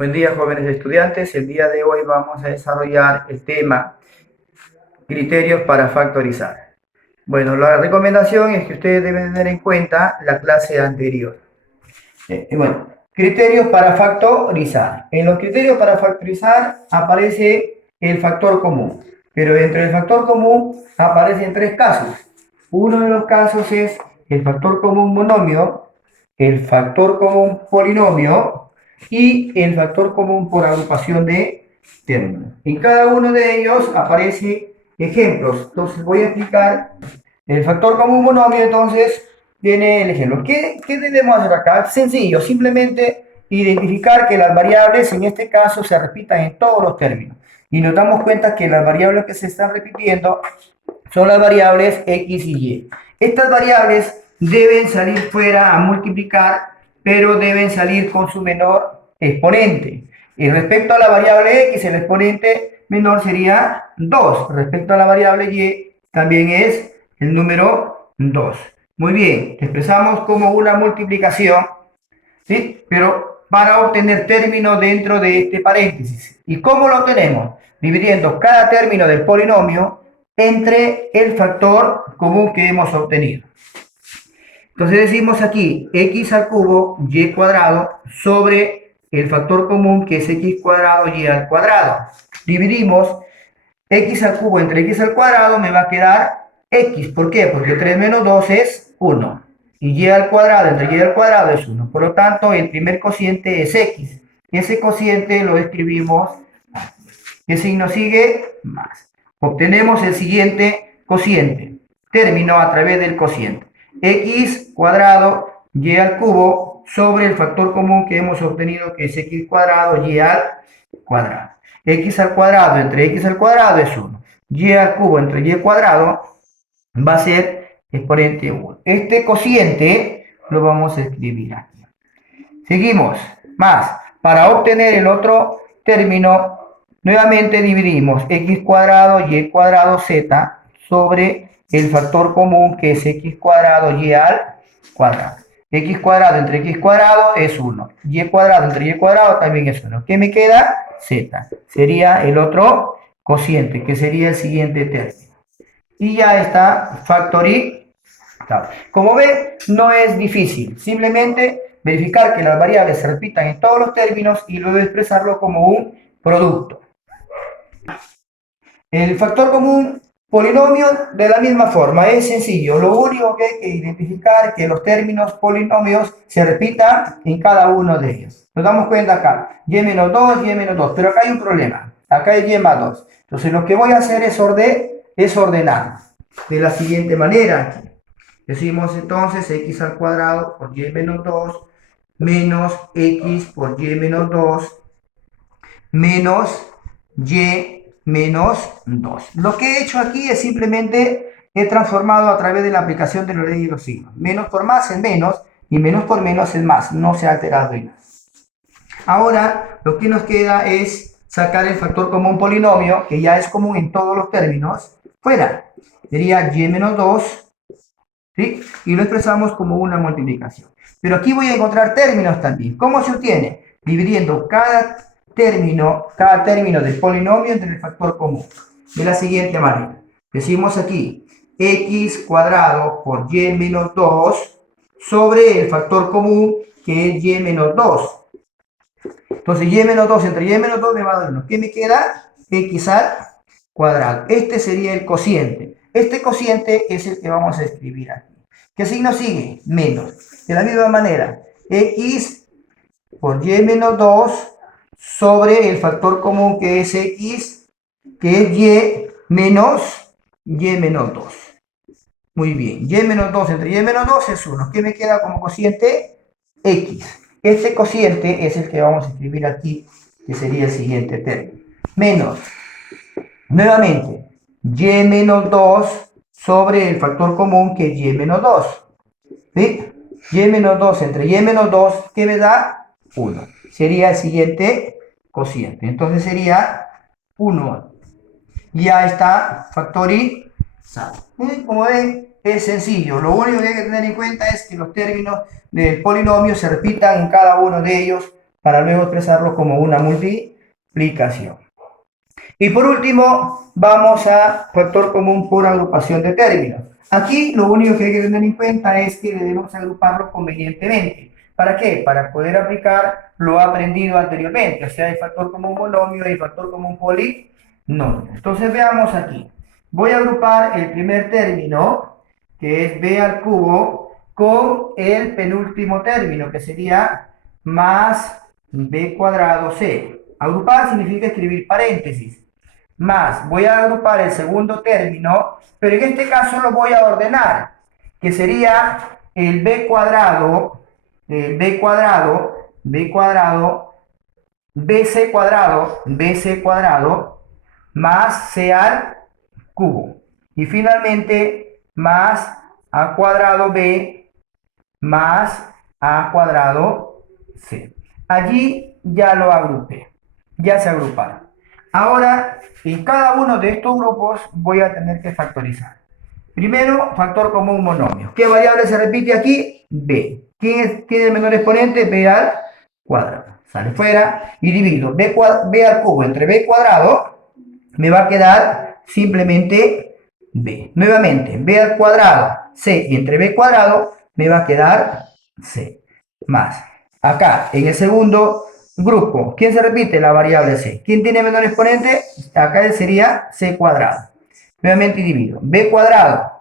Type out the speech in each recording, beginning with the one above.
Buen día, jóvenes estudiantes. El día de hoy vamos a desarrollar el tema criterios para factorizar. Bueno, la recomendación es que ustedes deben tener en cuenta la clase anterior. Bueno, criterios para factorizar. En los criterios para factorizar aparece el factor común, pero dentro del factor común aparecen tres casos. Uno de los casos es el factor común monomio, el factor común polinomio y el factor común por agrupación de términos. En cada uno de ellos aparece ejemplos. Entonces voy a explicar el factor común monomio. Entonces viene el ejemplo. ¿Qué debemos hacer acá? Sencillo, simplemente identificar que las variables en este caso se repitan en todos los términos. Y nos damos cuenta que las variables que se están repitiendo son las variables X y Y. Estas variables deben salir fuera a multiplicar, pero deben salir con su menor exponente. Y respecto a la variable X, el exponente menor sería 2. Respecto a la variable Y, también es el número 2. Muy bien, expresamos como una multiplicación, ¿sí? Pero para obtener término dentro de este paréntesis. ¿Y cómo lo obtenemos? Dividiendo cada término del polinomio entre el factor común que hemos obtenido. Entonces decimos aquí x al cubo y cuadrado sobre el factor común que es x cuadrado y al cuadrado. Dividimos x al cubo entre x al cuadrado, me va a quedar x. ¿Por qué? Porque 3 menos 2 es 1. Y y al cuadrado entre y al cuadrado es 1. Por lo tanto, el primer cociente es x. Ese cociente lo escribimos. ¿Qué signo sigue? Más. Obtenemos el siguiente cociente. Término a través del cociente. X cuadrado y al cubo sobre el factor común que hemos obtenido, que es x cuadrado y al cuadrado. X al cuadrado entre x al cuadrado es 1. Y al cubo entre y al cuadrado va a ser exponente 1. Este cociente lo vamos a escribir aquí. Seguimos. Más. Para obtener el otro término, nuevamente dividimos x cuadrado y cuadrado z sobre el factor común que es x cuadrado y al cuadrado. X cuadrado entre x cuadrado es 1. Y cuadrado entre y cuadrado también es 1. ¿Qué me queda? Z. Sería el otro cociente, que sería el siguiente término. Y ya está factorizado. Como ven, no es difícil. Simplemente verificar que las variables se repitan en todos los términos y luego expresarlo como un producto. El factor común polinomio de la misma forma, es sencillo. Lo único que hay que identificar es que los términos polinomios se repitan en cada uno de ellos. Nos damos cuenta acá, y menos 2, y menos 2, pero acá hay un problema. Acá hay y más 2. Entonces lo que voy a hacer es ordenar de la siguiente manera. Decimos entonces x al cuadrado por y menos 2 menos x por y menos 2 menos y menos 2. Lo que he hecho aquí es simplemente he transformado a través de la aplicación de la ley de los signos. Menos por más es menos y menos por menos es más. No se ha alterado en nada. Ahora lo que nos queda es sacar el factor común polinomio, que ya es común en todos los términos, fuera. Sería y menos 2. ¿Sí? Y lo expresamos como una multiplicación. Pero aquí voy a encontrar términos también. ¿Cómo se obtiene? Dividiendo cada término del polinomio entre el factor común. De la siguiente manera. Decimos aquí x cuadrado por y menos 2 sobre el factor común que es y menos 2. Entonces y menos 2 entre y menos 2 me va a dar 1. ¿Qué me queda? X al cuadrado. Este sería el cociente. Este cociente es el que vamos a escribir aquí. ¿Qué signo sigue? Menos. De la misma manera, x por y menos 2 sobre el factor común que es x, que es y menos 2. Muy bien. Y menos 2 entre y menos 2 es 1. ¿Qué me queda como cociente? X. Este cociente es el que vamos a escribir aquí, que sería el siguiente término. Menos. Nuevamente, y menos 2 sobre el factor común que es y menos 2. ¿Sí? Y menos 2 entre y menos 2, ¿qué me da? 1. Sería el siguiente cociente. Entonces sería 1. Ya está factorizado. Como ven, es sencillo. Lo único que hay que tener en cuenta es que los términos del polinomio se repitan en cada uno de ellos para luego expresarlo como una multiplicación. Y por último, vamos a factor común por agrupación de términos. Aquí lo único que hay que tener en cuenta es que debemos agruparlo convenientemente. ¿Para qué? Para poder aplicar lo aprendido anteriormente, o sea, el factor común monomio y el factor común polinomio. Entonces veamos aquí. Voy a agrupar el primer término, que es b al cubo, con el penúltimo término, que sería más b cuadrado c. Agrupar significa escribir paréntesis. Más, voy a agrupar el segundo término, pero en este caso lo voy a ordenar, que sería el b cuadrado, bc cuadrado, más c al cubo. Y finalmente, más a cuadrado b más a cuadrado c. Allí ya lo agrupé, ya se agruparon. Ahora, en cada uno de estos grupos voy a tener que factorizar. Primero, factor común monomio. ¿Qué variable se repite aquí? B. ¿Quién tiene el menor exponente? B al cuadrado. Sale fuera y divido B al cubo entre B cuadrado. Me va a quedar simplemente B. Nuevamente, B al cuadrado, C y entre B cuadrado me va a quedar C. Más. Acá, en el segundo grupo, ¿quién se repite? La variable C. ¿Quién tiene menor exponente? Acá sería C cuadrado. Nuevamente divido. B cuadrado,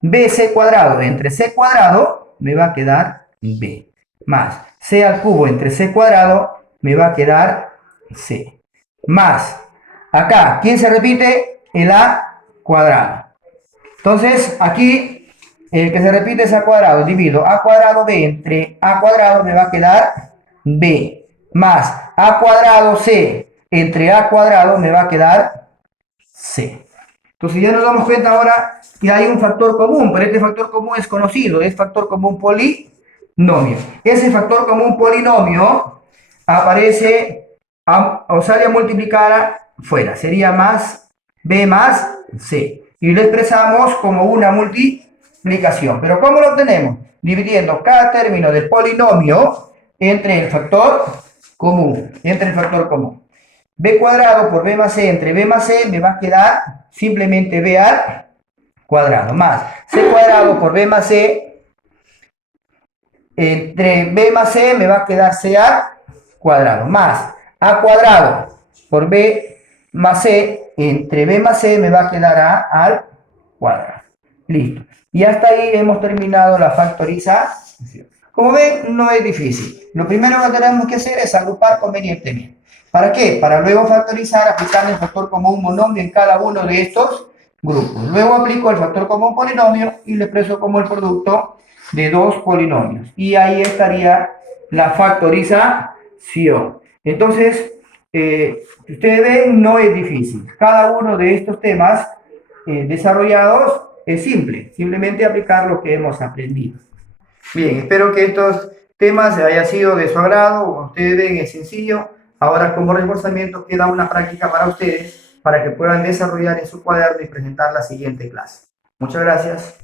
BC cuadrado entre C cuadrado me va a quedar B. Más C al cubo entre C cuadrado me va a quedar C. Más. Acá, ¿quién se repite? El A cuadrado. Entonces, aquí, el que se repite es A cuadrado. Divido A cuadrado B entre A cuadrado me va a quedar B. Más A cuadrado C entre A cuadrado me va a quedar C. Entonces ya nos damos cuenta ahora que hay un factor común, pero este factor común es conocido, es factor común polinomio. Ese factor común polinomio aparece o sale a multiplicar fuera, sería más B más C. Y lo expresamos como una multiplicación. ¿Pero cómo lo obtenemos? Dividiendo cada término del polinomio entre el factor común, B cuadrado por B más C entre B más C me va a quedar simplemente B al cuadrado más C cuadrado por B más C entre B más C me va a quedar C al cuadrado más A cuadrado por B más C entre B más C me va a quedar A al cuadrado. Listo. Y hasta ahí hemos terminado la factorización. Como ven, no es difícil. Lo primero que tenemos que hacer es agrupar convenientemente. ¿Para qué? Para luego factorizar aplicando el factor común monomio en cada uno de estos grupos. Luego aplico el factor común polinomio y lo expreso como el producto de dos polinomios. Y ahí estaría la factorización. Entonces, ustedes ven, no es difícil. Cada uno de estos temas desarrollados es simple. Simplemente aplicar lo que hemos aprendido. Bien, espero que estos temas hayan sido de su agrado. Como ustedes ven, es sencillo. Ahora, como reforzamiento, queda una práctica para ustedes para que puedan desarrollar en su cuaderno y presentar la siguiente clase. Muchas gracias.